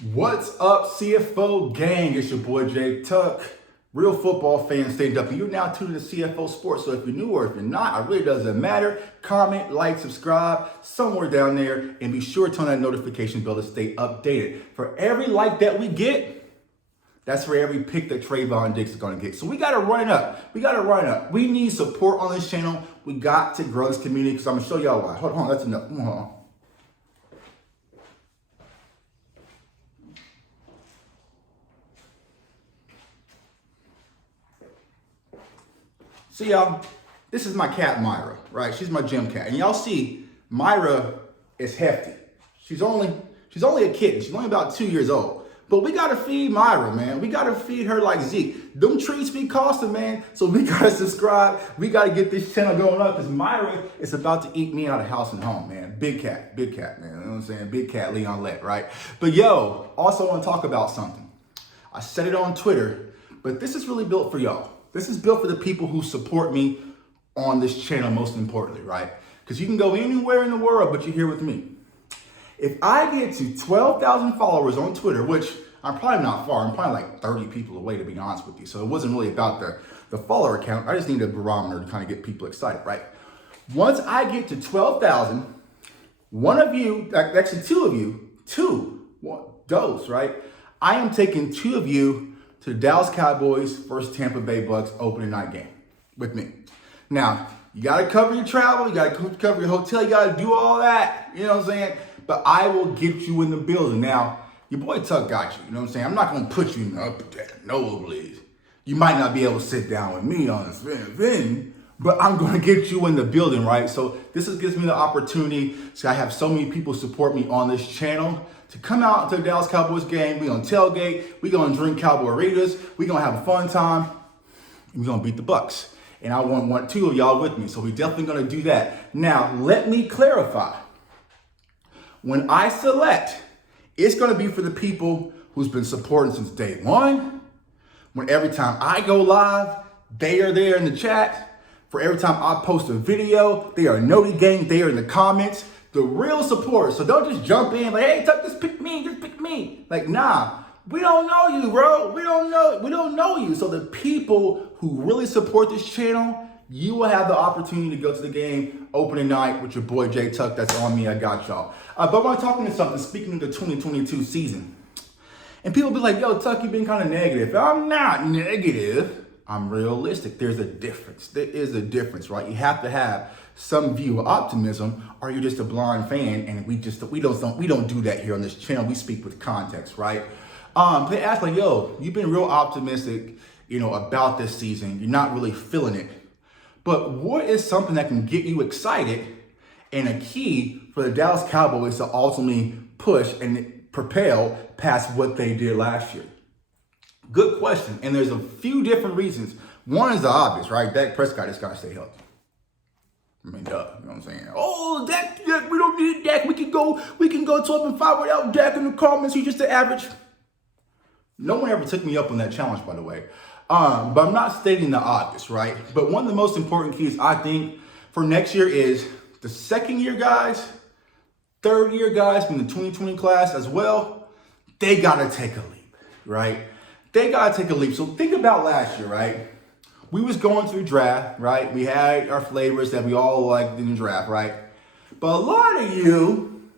What's up, CFO gang? It's your boy Jay Tuck. Real football fans, stay up. You're now tuned to CFO Sports. So if you're new or if you're not, it really doesn't matter. Comment, like, subscribe somewhere down there, and be sure to turn that notification bell to stay updated. For every like that we get, that's for every pick that Trayvon Diggs is going to get. So we got to run it up. We need support on this channel. We got to grow this community because I'm going to show y'all why. Hold on, that's enough. Hold on. So y'all, this is my cat Myra, right? She's my gym cat. And y'all see Myra is hefty. She's only a kitten. She's only about 2 years old. But we gotta feed Myra, man. We gotta feed her like Zeke. Them treats be costing, man. So we gotta subscribe. We gotta get this channel going up because Myra is about to eat me out of house and home, man. Big cat, man. You know what I'm saying? Big cat, Leon Lett, right? But yo, also want to talk about something. I said it on Twitter, but this is really built for y'all. This is built for the people who support me on this channel, most importantly, right? Because you can go anywhere in the world, but you're here with me. If I get to 12,000 followers on Twitter, which I'm probably not far, I'm probably like 30 people away, to be honest with you. So it wasn't really about the follower count. I just need a barometer to kind of get people excited, right? Once I get to 12,000, one of you, actually two of you, right? I am taking two of you to the Dallas Cowboys versus Tampa Bay Bucks opening night game with me. Now, you got to cover your travel, you got to cover your hotel, you got to do all that, you know what I'm saying? But I will get you in the building. Now, your boy Tuck got you, you know what I'm saying? I'm not going to put you in the upper deck, nosebleeds. You might not be able to sit down with me on this thing, but I'm going to get you in the building, right? So this gives me the opportunity. So I have so many people support me on this channel to come out to the Dallas Cowboys game. We're going to tailgate. We're going to drink Cowboy Raiders. We're going to have a fun time. And we're going to beat the Bucks. And I want two of y'all with me. So we're definitely going to do that. Now, let me clarify. When I select, it's going to be for the people who's been supporting since day one. When every time I go live, they are there in the chat. For every time I post a video, they are Noti Gang. They are in the comments. The real supporters. So don't just jump in like, hey, Tuck, just pick me. Like, nah, we don't know you, bro. We don't know you. So the people who really support this channel, you will have the opportunity to go to the game opening night with your boy Jay Tuck. That's on me. I got y'all. But I want to talk into something. Speaking of the 2022 season, and people be like, yo, Tuck, you've been kind of negative. I'm not negative. I'm realistic. There's a difference. There is a difference, right? You have to have some view of optimism, or you're just a blind fan, and we don't do that here on this channel. We speak with context, right? They ask like, yo, you've been real optimistic, about this season. You're not really feeling it. But what is something that can get you excited and a key for the Dallas Cowboys to ultimately push and propel past what they did last year? Good question. And there's a few different reasons. One is the obvious, right? Dak Prescott just got to stay healthy. I mean, duh, you know what I'm saying? Oh, Dak, we don't need Dak. We can go 12-5 without Dak in the comments. He's just an average. No one ever took me up on that challenge, by the way. But I'm not stating the obvious, right? But one of the most important keys, I think, for next year is the second year guys, third year guys from the 2020 class as well, they got to take a leap, right? They got to take a leap. So think about last year, right? We was going through draft, right? We had our flavors that we all liked in the draft, right? But a lot of you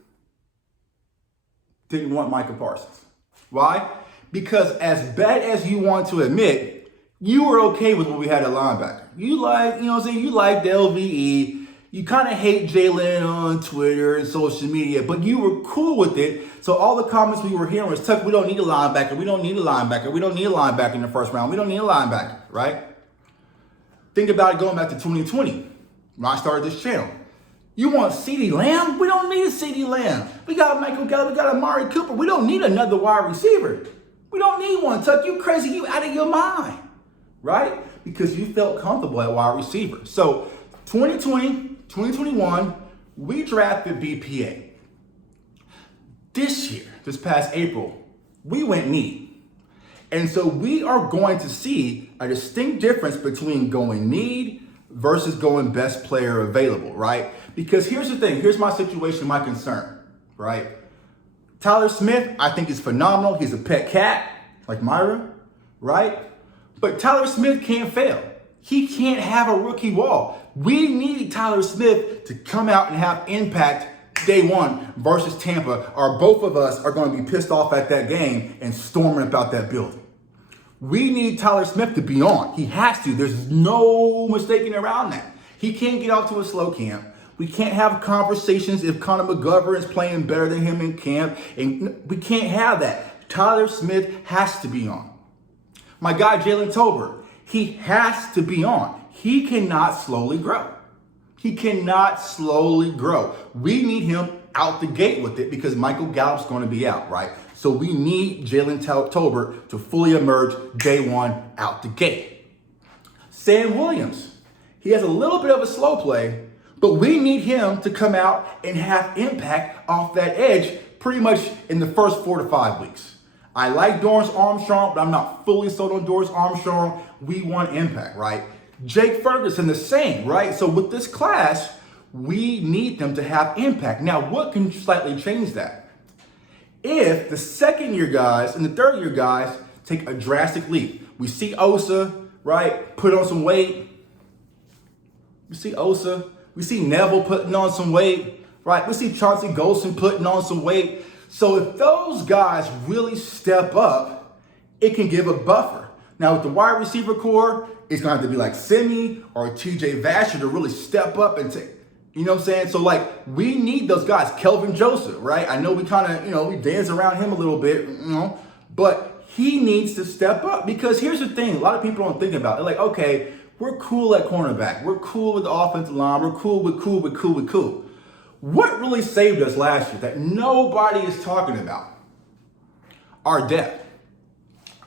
didn't want Micah Parsons. Why? Because as bad as you want to admit, you were okay with what we had at linebacker. You like, you liked LVE. You kind of hate Jalen on Twitter and social media, but you were cool with it. So all the comments we were hearing was, Tuck, we don't need a linebacker. We don't need a linebacker. We don't need a linebacker in the first round. We don't need a linebacker, right? Think about it going back to 2020 when I started this channel. You want CeeDee Lamb? We don't need a CeeDee Lamb. We got Michael Gallup, we got Amari Cooper. We don't need another wide receiver. We don't need one, Tuck. You crazy, you out of your mind, right? Because you felt comfortable at wide receiver. So 2020, 2021, we drafted BPA. This past April, we went need. And so we are going to see a distinct difference between going need versus going best player available, right? Because here's the thing, here's my situation, my concern, right? Tyler Smith, I think is phenomenal. He's a pet cat, like Myra, right? But Tyler Smith can't fail. He can't have a rookie wall. We need Tyler Smith to come out and have impact day one versus Tampa, or both of us are going to be pissed off at that game and storming about that building. We need Tyler Smith to be on. He has to. There's no mistaking around that. He can't get off to a slow camp. We can't have conversations if Connor McGovern is playing better than him in camp. And we can't have that. Tyler Smith has to be on. My guy, Jalen Tolbert, he has to be on. He cannot slowly grow. He cannot slowly grow. We need him out the gate with it because Michael Gallup's going to be out, right? So we need Jalen Tolbert to fully emerge day one out the gate. Sam Williams, he has a little bit of a slow play, but we need him to come out and have impact off that edge pretty much in the first 4 to 5 weeks. I like Dorrance Armstrong, but I'm not fully sold on Dorrance Armstrong. We want impact, right? Jake Ferguson, the same, right? So with this class, we need them to have impact. Now, what can slightly change that? If the second-year guys and the third-year guys take a drastic leap. We see Osa, right, put on some weight. We see Osa. We see Neville putting on some weight, right? We see Chauncey Golston putting on some weight. So if those guys really step up, it can give a buffer. Now with the wide receiver core, it's going to have to be like Simi or TJ Vasher to really step up and take, you know what I'm saying? So like, we need those guys. Kelvin Joseph, right? I know we kind of, we dance around him a little bit, but he needs to step up because here's the thing. A lot of people don't think about it. They're like, okay, we're cool at cornerback. We're cool with the offensive line. We're cool. What really saved us last year that nobody is talking about? Our depth.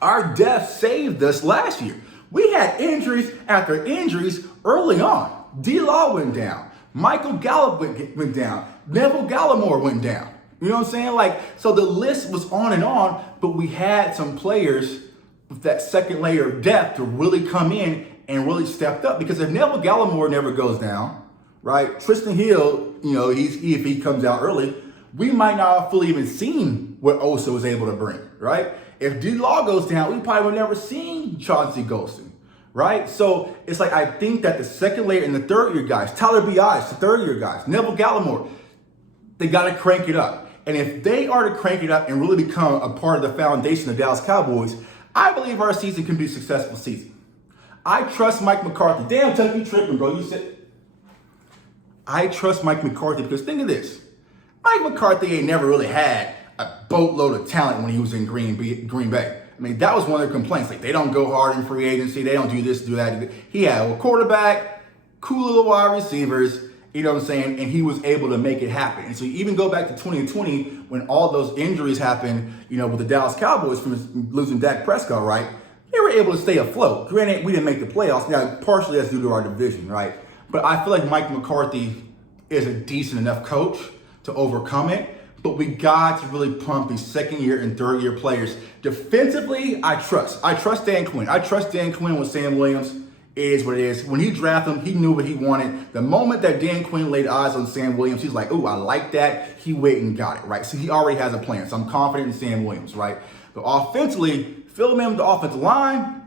Our depth saved us last year. We had injuries after injuries early on. D-Law went down. Michael Gallup went down. Neville Gallimore went down. You know what I'm saying? So the list was on, but we had some players with that second layer of depth to really come in and really stepped up. Because if Neville Gallimore never goes down, right? Tristan Hill, if he comes out early, we might not have fully even seen what Osa was able to bring, right? If D-Law goes down, we probably would never seen Chauncey Golston, right? So it's like, I think that the second layer and the third year guys, Tyler B.I.'s the third year guys, Neville Gallimore, they got to crank it up. And if they are to crank it up and really become a part of the foundation of the Dallas Cowboys, I believe our season can be a successful season. I trust Mike McCarthy. Damn, Tuck, you tripping, bro. You said, I trust Mike McCarthy because think of this. Mike McCarthy ain't never really had a boatload of talent when he was in Green Bay. I mean, that was one of their complaints. Like, they don't go hard in free agency. They don't do this, do that. He had a quarterback, cool little wide receivers, you know what I'm saying? And he was able to make it happen. And so you even go back to 2020 when all those injuries happened, with the Dallas Cowboys from losing Dak Prescott, right? They were able to stay afloat. Granted, we didn't make the playoffs. Now, partially that's due to our division, right? But I feel like Mike McCarthy is a decent enough coach to overcome it. But we got to really pump these second year and third year players. Defensively, I trust. I trust Dan Quinn. I trust Dan Quinn with Sam Williams. It is what it is. When he drafted him, he knew what he wanted. The moment that Dan Quinn laid eyes on Sam Williams, he's like, ooh, I like that. He went and got it, right? So he already has a plan. So I'm confident in Sam Williams, right? But offensively, filling in with the offensive line,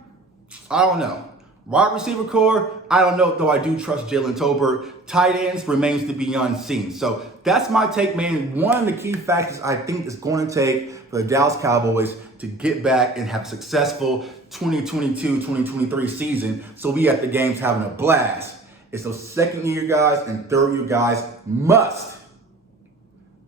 I don't know. Wide receiver core, I don't know, though I do trust Jalen Tolbert. Tight ends remains to be unseen. So that's my take, man. One of the key factors I think is going to take for the Dallas Cowboys to get back and have a successful 2022-2023 season. So we at the games having a blast. It's those second year guys and third year guys must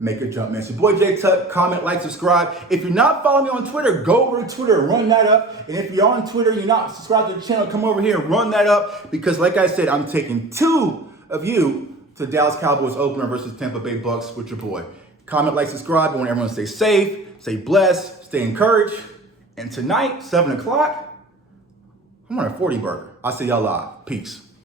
make a jump, man. So boy Jay Tuck, comment, like, subscribe. If you're not following me on Twitter, go over to Twitter and run that up. And if you're on Twitter, you're not subscribed to the channel, come over here and run that up. Because like I said, I'm taking 2 of you to the Dallas Cowboys opener versus Tampa Bay Bucks with your boy. Comment, like, subscribe. I want everyone to stay safe, stay blessed, stay encouraged. And tonight, 7 o'clock, I'm on a 40 burger. I'll see y'all live. Peace.